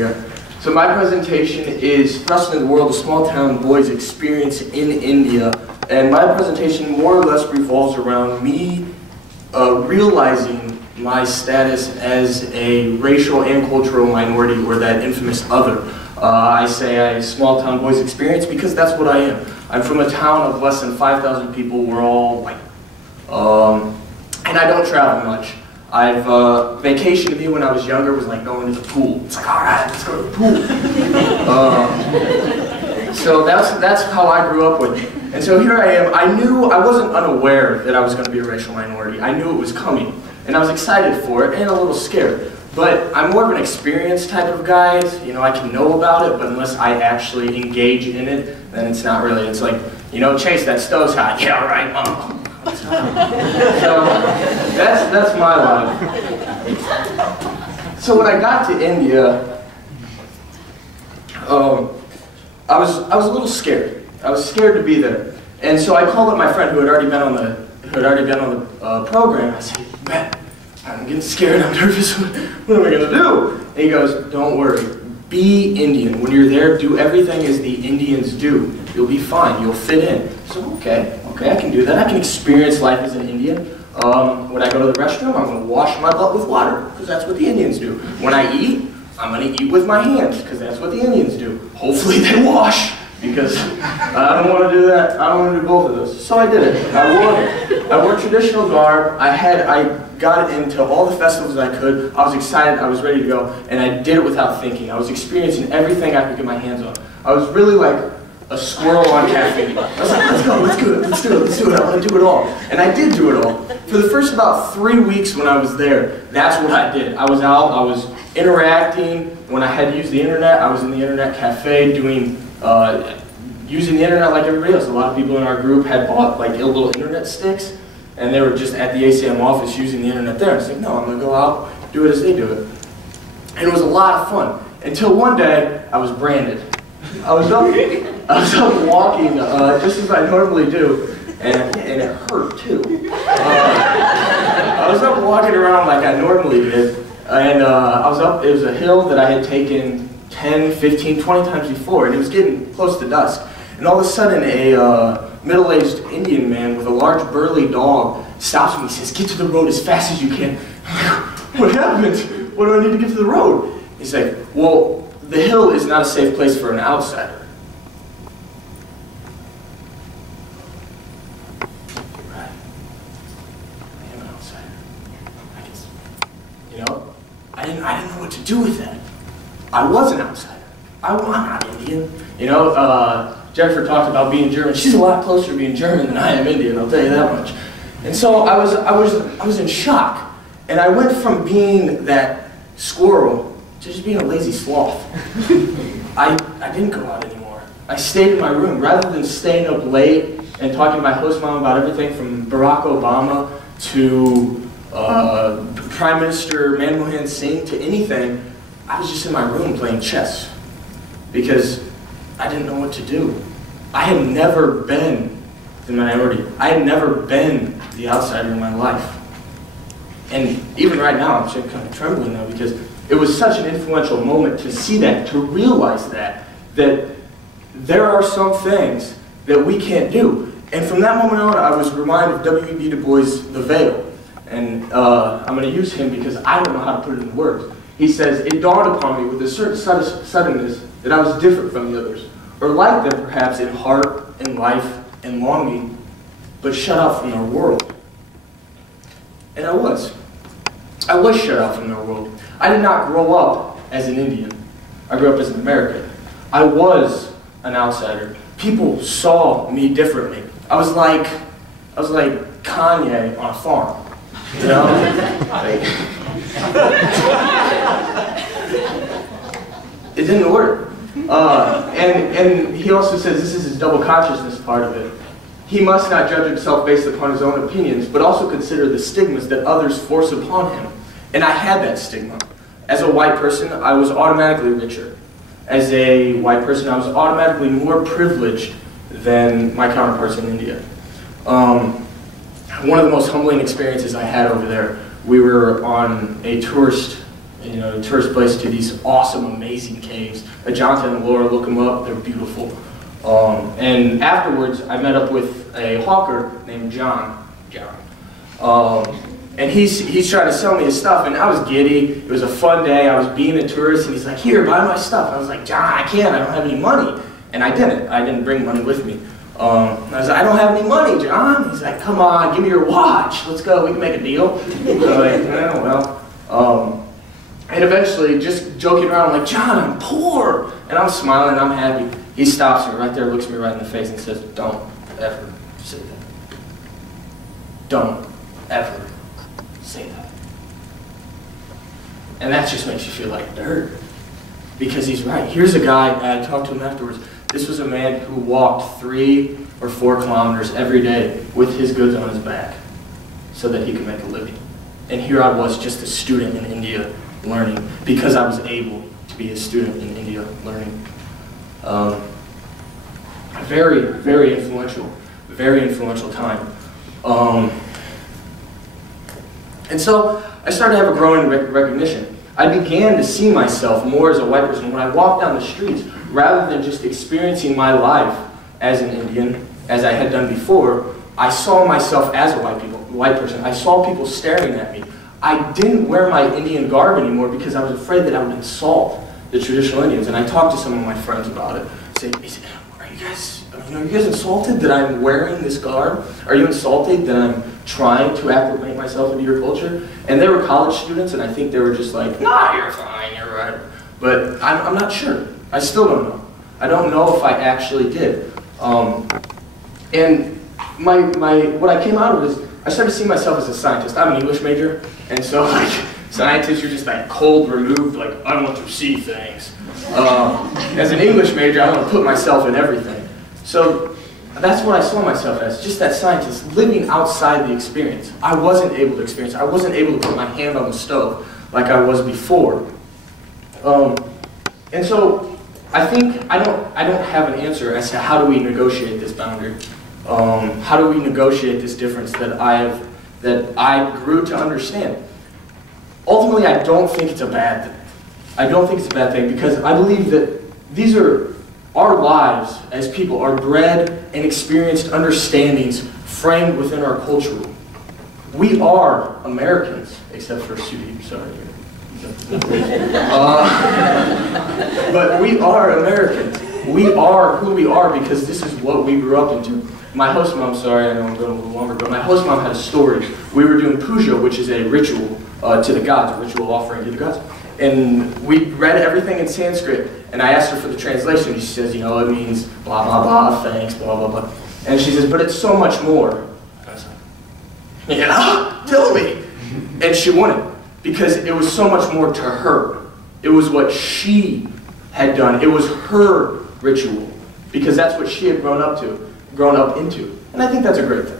forget. So my presentation is Thrust into the World, a small town boy's experience in India. And my presentation more or less revolves around me realizing my status as a racial and cultural minority, or that infamous other. I say a small town boy's experience because that's what I am. I'm from a town of less than 5,000 people. We're all white. And I don't travel much. Vacation to me when I was younger was like going to the pool. It's like, all right, let's go to the pool. So that's how I grew up with it. And so here I am. I wasn't unaware that I was going to be a racial minority. I knew it was coming. And I was excited for it and a little scared. But I'm more of an experienced type of guy. You know, I can know about it, but unless I actually engage in it, then it's not really. It's like, you know, Chase, that stove's hot. Yeah, right, Mom. So that's my life. So when I got to India, I was a little scared. I was scared to be there, and so I called up my friend who had already been on the program. I said, "Man, I'm getting scared. I'm nervous. What am I gonna do?" And he goes, "Don't worry. Be Indian. When you're there, do everything as the Indians do. You'll be fine. You'll fit in." So okay, I can do that. I can experience life as an Indian. When I go to the restroom, I'm going to wash my butt with water, because that's what the Indians do. When I eat, I'm going to eat with my hands, because that's what the Indians do. Hopefully they wash, because I don't want to do that. I don't want to do both of those. So I did it. I wore traditional garb. I got into all the festivals I could. I was excited. I was ready to go, and I did it without thinking. I was experiencing everything I could get my hands on. I was really like a squirrel on caffeine. I was like, let's go, let's do it, let's do it, I want to do it all. And I did do it all. For the first about 3 weeks when I was there, that's what I did. I was out, I was interacting. When I had to use the internet, I was in the internet cafe doing, using the internet like everybody else. A lot of people in our group had bought like little internet sticks, and they were just at the ACM office using the internet there. I was like, no, I'm going to go out, do it as they do it. And it was a lot of fun. Until one day, I was branded. I was up walking just as I normally do, and it hurt too. I was up walking around like I normally did, and I was up, it was a hill that I had taken 10, 15, 20 times before, and it was getting close to dusk. And all of a sudden, a middle-aged Indian man with a large burly dog stops me and says, "Get to the road as fast as you can." What happened? What do I need to get to the road? He's like, "Well, the hill is not a safe place for an outsider." You're right. I am an outsider. You know, I didn't know what to do with that. I was an outsider. I'm not Indian. You know, Jennifer talked about being German. She's a lot closer to being German than I am Indian, I'll tell you that much. And so I was in shock. And I went from being that squirrel to just being a lazy sloth. I didn't go out anymore. I stayed in my room. Rather than staying up late and talking to my host mom about everything from Barack Obama to Prime Minister Manmohan Singh to anything, I was just in my room playing chess because I didn't know what to do. I had never been the minority. I had never been the outsider in my life. And even right now, I'm kind of trembling now because it was such an influential moment to see that, to realize that there are some things that we can't do. And from that moment on, I was reminded of W.E.B. Du Bois' The Veil. And I'm going to use him because I don't know how to put it in words. He says, "It dawned upon me with a certain suddenness that I was different from the others, or like them perhaps in heart and life and longing, but shut out from their world." And I was. I was shut out from their world. I did not grow up as an Indian. I grew up as an American. I was an outsider. People saw me differently. I was like Kanye on a farm. You know? It didn't work. And he also says this is his double consciousness part of it. He must not judge himself based upon his own opinions, but also consider the stigmas that others force upon him. And I had that stigma. As a white person, I was automatically richer. As a white person, I was automatically more privileged than my counterparts in India. One of the most humbling experiences I had over there, we were on a tourist you know, a tourist place to these awesome, amazing caves. Jonathan and Laura, look them up, they're beautiful. And afterwards, I met up with a hawker named John. And he's trying to sell me his stuff, and I was giddy. It was a fun day. I was being a tourist, and he's like, "Here, buy my stuff." And I was like, "John, I can't. I don't have any money." And I didn't. I didn't bring money with me. I was like, "I don't have any money, John." He's like, "Come on, give me your watch. Let's go. We can make a deal." I'm like, well. And eventually, just joking around, I'm like, "John, I'm poor." And I'm smiling, I'm happy. He stops me right there, looks me right in the face, and says, "Don't ever say that. Don't ever say that." And that just makes you feel like dirt. Because he's right. Here's a guy, I talked to him afterwards. This was a man who walked 3 or 4 kilometers every day with his goods on his back so that he could make a living. And here I was, just a student in India learning, because I was able to be a student in India learning. Very, very influential time. And so I started to have a growing recognition. I began to see myself more as a white person. When I walked down the streets, rather than just experiencing my life as an Indian, as I had done before, I saw myself as a white person. I saw people staring at me. I didn't wear my Indian garb anymore because I was afraid that I would insult the traditional Indians. And I talked to some of my friends about it. Say, are you guys insulted that I'm wearing this garb? Are you insulted that I'm trying to acclimate myself into your culture? And they were college students, and I think they were just like, "Nah, you're fine, you're right." But I'm not sure. I still don't know. I don't know if I actually did. And what I came out of is, I started seeing myself as a scientist. I'm an English major, and so like, scientists are just like cold, removed, like, I want to see things. As an English major, I want to put myself in everything. So that's what I saw myself as, just that scientist living outside the experience. I wasn't able to experience. I wasn't able to put my hand on the stove like I was before. And so I think I don't have an answer as to how do we negotiate this boundary. How do we negotiate this difference that I grew to understand? Ultimately, I don't think it's a bad thing. I don't think it's a bad thing because I believe that these are our lives as people, are bred and experienced understandings framed within our culture. We are Americans, except for Sudhi, sorry. But we are Americans. We are who we are because this is what we grew up into. My host mom, sorry, I know I'm going a little longer, but my host mom had a story. We were doing puja, which is a ritual to the gods, a ritual offering to the gods. And we read everything in Sanskrit, and I asked her for the translation. She says, you know, it means blah, blah, blah, thanks, blah, blah, blah. And she says, but it's so much more. I was like, yeah, tell me. And she wouldn't, because it was so much more to her. It was what she had done. It was her ritual, because that's what she had grown up into. And I think that's a great thing.